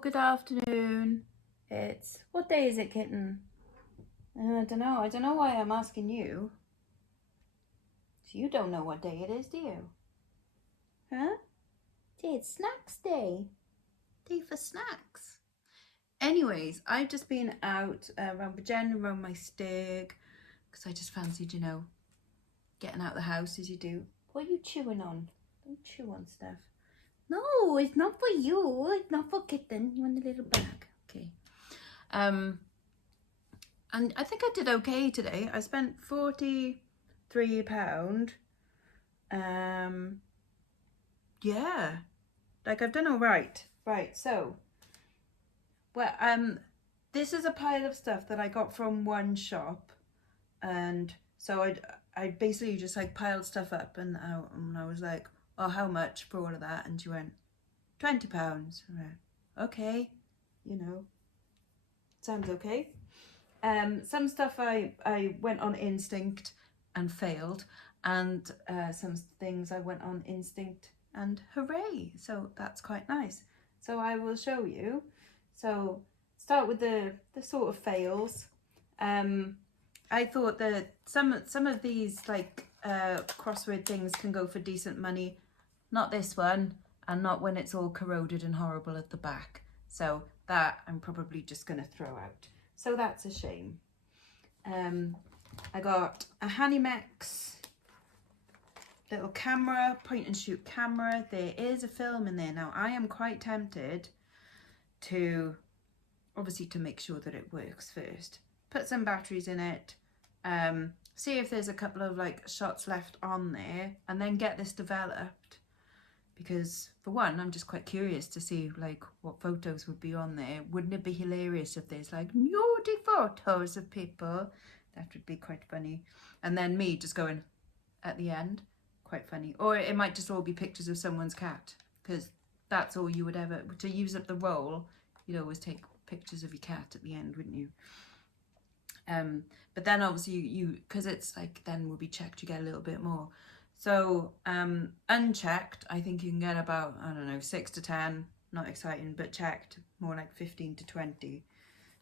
good afternoon. What day is it, kitten? I don't know why I'm asking you. So you don't know what day it is, do you? Huh? It's snacks day. Day for snacks. Anyways, I've just been out around Virginia, around my stag, because I just fancied, getting out of the house as you do. What are you chewing on? Don't chew on stuff. No, it's not for you. It's not for kitten. You want a little bag. Okay. And I think I did okay today. I spent £43. Yeah. Like I've done all right. Right, so this is a pile of stuff that I got from one shop, and so I basically just like piled stuff up, and I was like, oh, how much for all of that? And she went, £20. I went, okay, sounds okay. Some stuff I went on instinct and failed, and some things I went on instinct and hooray, so that's quite nice. So I will show you. So start with the sort of fails. I thought that some of these like crossword things can go for decent money. Not this one, and not when it's all corroded and horrible at the back. So that I'm probably just going to throw out. So that's a shame. I got a Hanimex little camera, point and shoot camera. There is a film in there. Now I am quite tempted to, obviously to make sure that it works first, put some batteries in it, see if there's a couple of like shots left on there, and then get this developed. Because for one, I'm just quite curious to see like what photos would be on there. Wouldn't it be hilarious if there's like naughty photos of people? That would be quite funny. And then me just going at the end, quite funny. Or it might just all be pictures of someone's cat, because that's all you would ever, to use up the roll, you'd always take pictures of your cat at the end, wouldn't you? But then obviously you because it's like then will be checked, you get a little bit more. So unchecked, I think you can get about, I don't know, 6 to 10, not exciting, but checked, more like 15 to 20.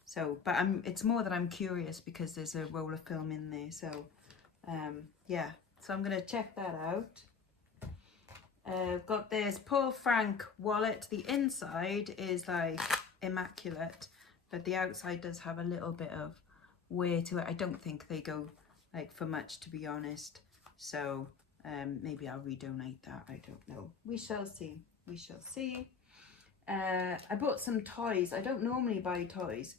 So, but it's more that I'm curious because there's a roll of film in there. So, yeah, so I'm going to check that out. Got this Paul Frank wallet. The inside is like immaculate, but the outside does have a little bit of wear to it. I don't think they go like for much, to be honest. So, maybe I'll redonate that. I don't know. We shall see. We shall see. I bought some toys. I don't normally buy toys,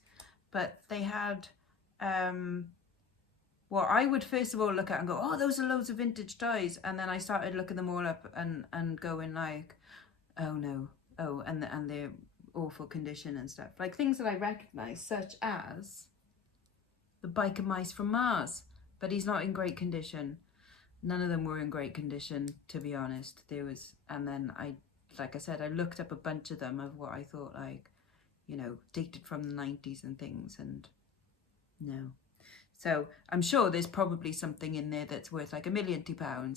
but they had well, I would first of all look at and go, oh, those are loads of vintage toys, and then I started looking them all up and going like, oh no, oh, and they're awful condition and stuff, like things that I recognize, such as the Biker Mice from Mars, but he's not in great condition. None of them were in great condition, to be honest. There was, and then like I said, I looked up a bunch of them of what I thought like, dated from the 90s and things, and no. So I'm sure there's probably something in there that's worth like £1 million,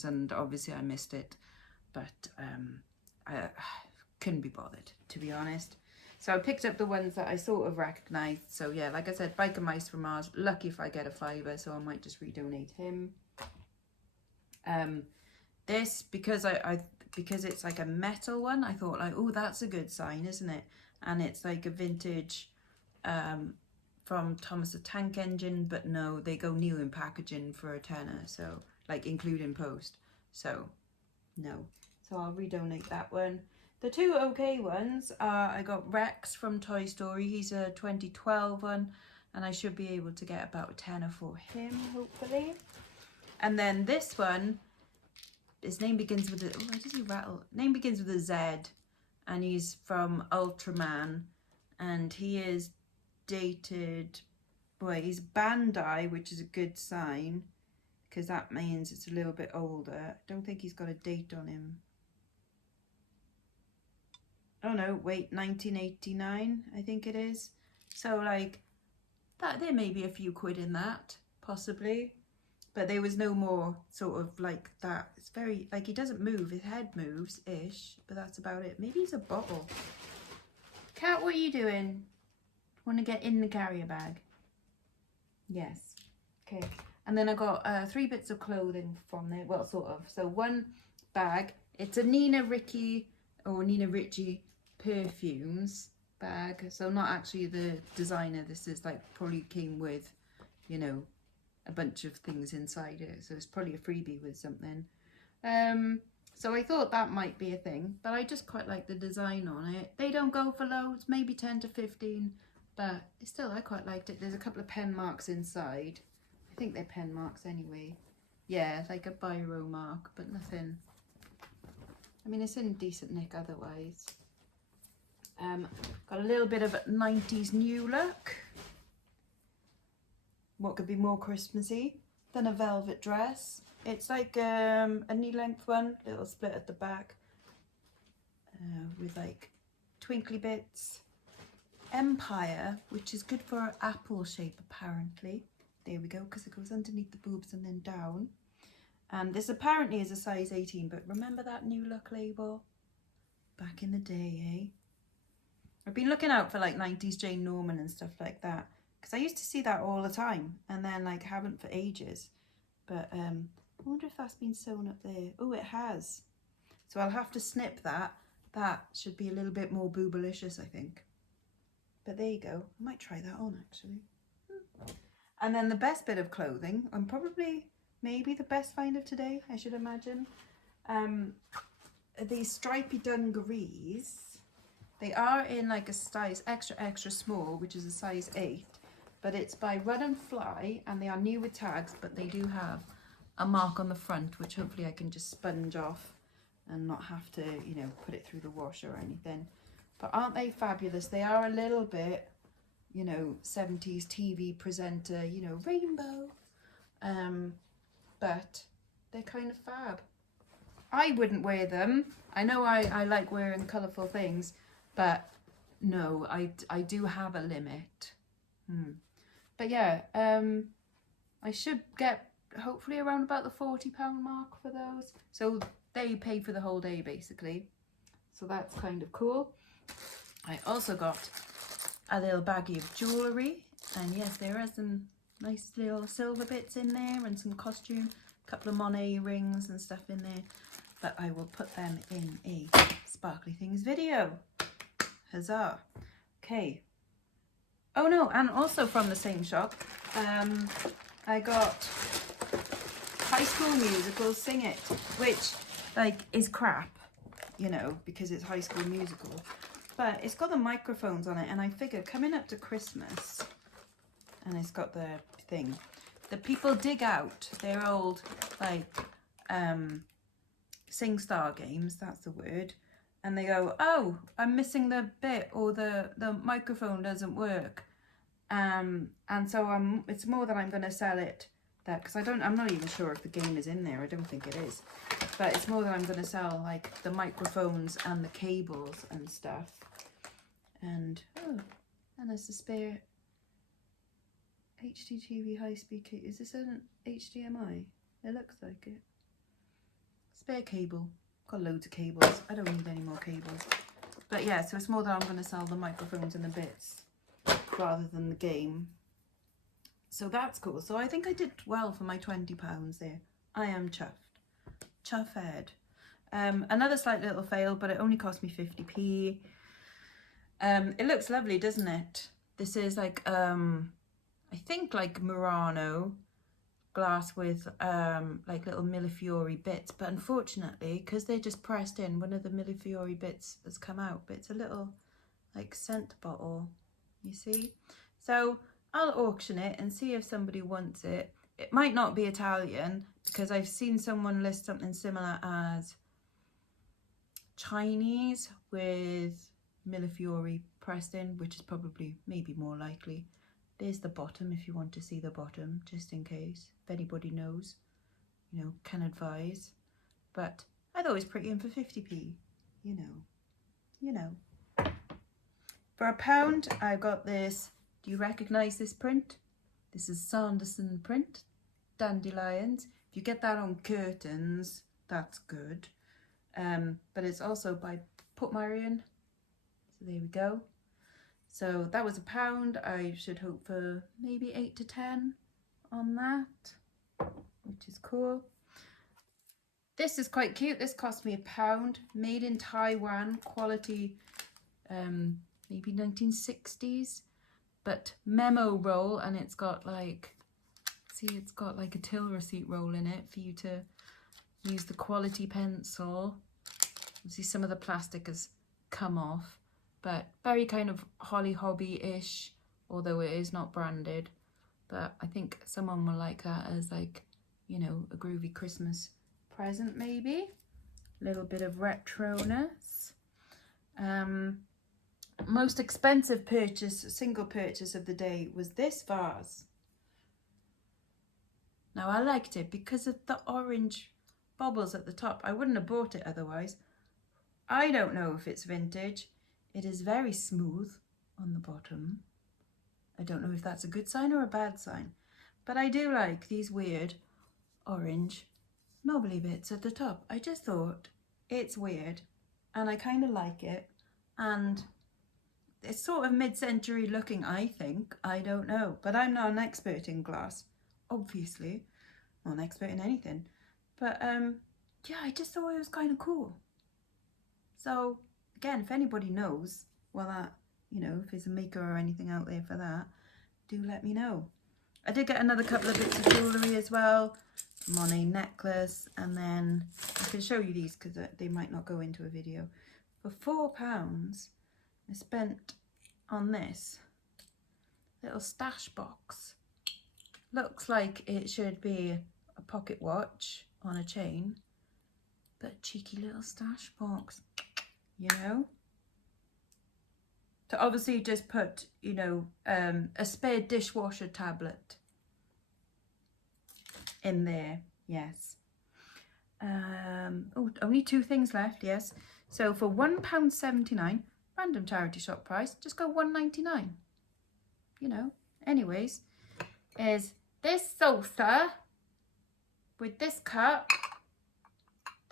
and obviously I missed it, but I couldn't be bothered, to be honest. So I picked up the ones that I sort of recognised. So yeah, like I said, Biker Mice from Mars, lucky if I get a fiver, so I might just redonate him. This, because because it's like a metal one, I thought like, oh, that's a good sign, isn't it? And it's like a vintage from Thomas the Tank Engine, but no, they go new in packaging for a tenner, so like including post, so no. So I'll redonate that one. The two okay ones are, I got Rex from Toy Story. He's a 2012 one, and I should be able to get about a tenner for him, hopefully. And then this one, his name begins with a, oh, why does he rattle? Name begins with a Z, and he's from Ultraman, and he is dated, boy, he's Bandai, which is a good sign, because that means it's a little bit older. I don't think he's got a date on him. Oh no, wait, 1989, I think it is. So like, that there may be a few quid in that, possibly. But there was no more sort of like that. It's very, like, he doesn't move, his head moves-ish, but that's about it. Maybe he's a bottle. Can't wait. what are you doing? Want to get in the carrier bag? Yes. Okay. And then I got 3 bits of clothing from there. Well, sort of. So one bag. It's a Nina Ricci perfumes bag. So not actually the designer. This is like probably came with, you know, a bunch of things inside it. So it's probably a freebie with something. So I thought that might be a thing. But I just quite like the design on it. They don't go for loads. Maybe 10 to 15. But still, I quite liked it. There's a couple of pen marks inside. I think they're pen marks anyway. Yeah, like a biro mark, but nothing. I mean, it's in decent nick otherwise. Got a little bit of a 90s new look. What could be more Christmassy than a velvet dress? It's like a knee-length one, little split at the back, with like twinkly bits. Empire, which is good for apple shape apparently. There we go, because it goes underneath the boobs and then down. This apparently is a size 18, but remember that new look label? Back in the day, eh? I've been looking out for like 90s Jane Norman and stuff like that, because I used to see that all the time, and then like haven't for ages. But I wonder if that's been sewn up there. Oh, it has. So I'll have to snip that. That should be a little bit more boobalicious, I think. But there you go. I might try that on actually. And then the best bit of clothing, and probably maybe the best find of today, I should imagine. These stripy dungarees. They are in like a size extra small, which is a size 8. But it's by Run and Fly, and they are new with tags, but they do have a mark on the front, which hopefully I can just sponge off and not have to, you know, put it through the washer or anything. But aren't they fabulous? They are a little bit, you know, 70s TV presenter, you know, rainbow. But they're kind of fab. I wouldn't wear them. I know I like wearing colourful things, but no, I do have a limit. But yeah, I should get hopefully around about the £40 mark for those. So they pay for the whole day basically. So that's kind of cool. I also got a little baggie of jewellery, and yes, there are some nice little silver bits in there and some costume, a couple of Monet rings and stuff in there, but I will put them in a Sparkly Things video. Huzzah. Okay. Oh no, and also from the same shop, I got High School Musical Sing It, which like is crap, you know, because it's High School Musical. But it's got the microphones on it, and I figured coming up to Christmas, and it's got the thing, the people dig out their old like SingStar games, that's the word, and they go, oh, I'm missing the bit, or the microphone doesn't work, and so it's more that I'm going to sell it that, because I'm not even sure if the game is in there. I don't think it is, but it's more that I'm going to sell like the microphones and the cables and stuff. And oh, and there's a spare HDTV high-speed cable. Is this an HDMI? It looks like it. Spare cable. Got loads of cables. I don't need any more cables. But yeah, so it's more that I'm going to sell the microphones and the bits rather than the game. So that's cool. So I think I did well for my £20 there. I am chuffed. Chuffed. Another slight little fail, but it only cost me 50p. It looks lovely, doesn't it? This is like, I think like Murano glass with like little Millefiori bits, but unfortunately, because they're just pressed in, one of the Millefiori bits has come out, but it's a little like scent bottle, you see? So I'll auction it and see if somebody wants it. It might not be Italian, because I've seen someone list something similar as Chinese with Millefiori pressed in, which is probably maybe more likely. There's the bottom if you want to see the bottom, just in case, if anybody knows, you know, can advise. But I thought it was pretty, and for 50p, you know. For £1, I got this. Do you recognise this print? This is Sanderson print, Dandelions. If you get that on curtains, that's good. But it's also by Put Marion. So there we go. So that was £1. I should hope for maybe 8 to 10 on that, which is cool. This is quite cute. This cost me £1. Made in Taiwan, quality, maybe 1960s, but memo roll, and it's got like, see, it's got like a till receipt roll in it for you to use the quality pencil. You see some of the plastic has come off, but very kind of Holly Hobby-ish, although it is not branded. But I think someone will like that as like, you know, a groovy Christmas present maybe. A little bit of retroness. Most expensive purchase, single purchase of the day was this vase. Now I liked it because of the orange bubbles at the top. I wouldn't have bought it otherwise. I don't know if it's vintage. It is very smooth on the bottom. I don't know if that's a good sign or a bad sign, but I do like these weird orange knobbly bits at the top. I just thought it's weird and I kind of like it, and it's sort of mid-century looking, I think. I don't know, but I'm not an expert in glass, obviously. Not an expert in anything, but yeah, I just thought it was kind of cool. So again, if anybody knows, well, that, you know, if there's a maker or anything out there for that, do let me know. I did get another couple of bits of jewellery as well. Monet necklace, and then I can show you these because they might not go into a video. For £4, I spent on this little stash box. Looks like it should be a pocket watch on a chain, but cheeky little stash box, you know. To obviously just put, you know, a spare dishwasher tablet in there, yes. Oh, only 2 things left, yes. So for £1.79, random charity shop price, just go £1.99. You know, anyways, is this saucer with this cup.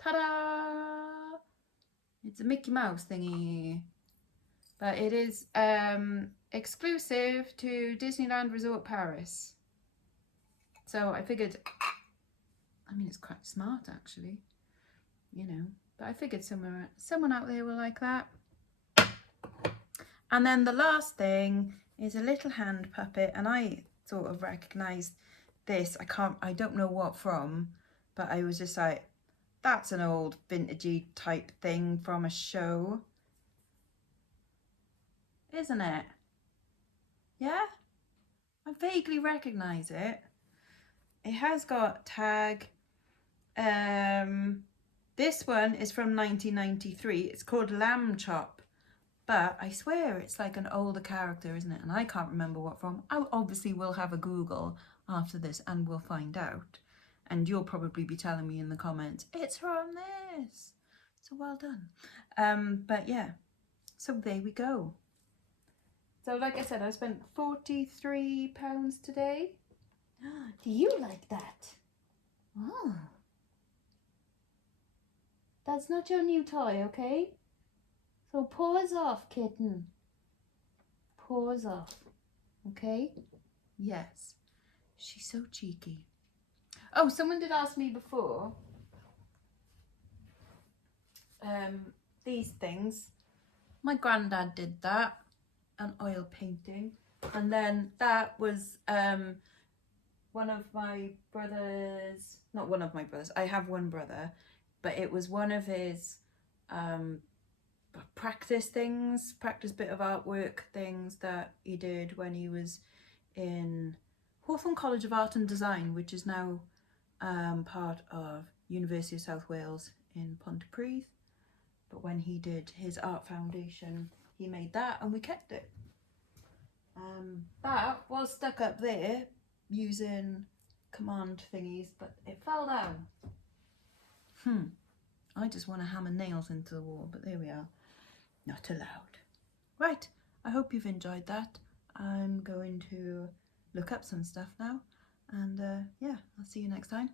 Ta-da! It's a Mickey Mouse thingy. But it is exclusive to Disneyland Resort Paris. So I figured, I mean, it's quite smart actually, you know, but I figured someone out there will like that. And then the last thing is a little hand puppet, and I sort of recognised this. I don't know what from, but I was just like, that's an old vintagey type thing from a show, isn't it? Yeah, I vaguely recognise it. It has got tag. This one is from 1993. It's called Lamb Chop, but I swear it's like an older character, isn't it? And I can't remember what from. I obviously will have a Google after this and we'll find out. And you'll probably be telling me in the comments, it's from this. So well done. But yeah, so there we go. So like I said, I spent £43 today. Do you like that? Oh. That's not your new toy, okay? So paws off, kitten. Paws off, okay? Yes. She's so cheeky. Oh, someone did ask me before. These things. My granddad did that. An oil painting. And then that was one of my brothers, not one of my brothers, I have one brother, but it was one of his practice bit of artwork things that he did when he was in Hawthorne College of Art and Design, which is now part of University of South Wales in Pontypridd. But when he did his art foundation, he made that and we kept it. That was stuck up there using command thingies, but it fell down. I just want to hammer nails into the wall, but there we are. Not allowed. Right, I hope you've enjoyed that. I'm going to look up some stuff now, and yeah, I'll see you next time.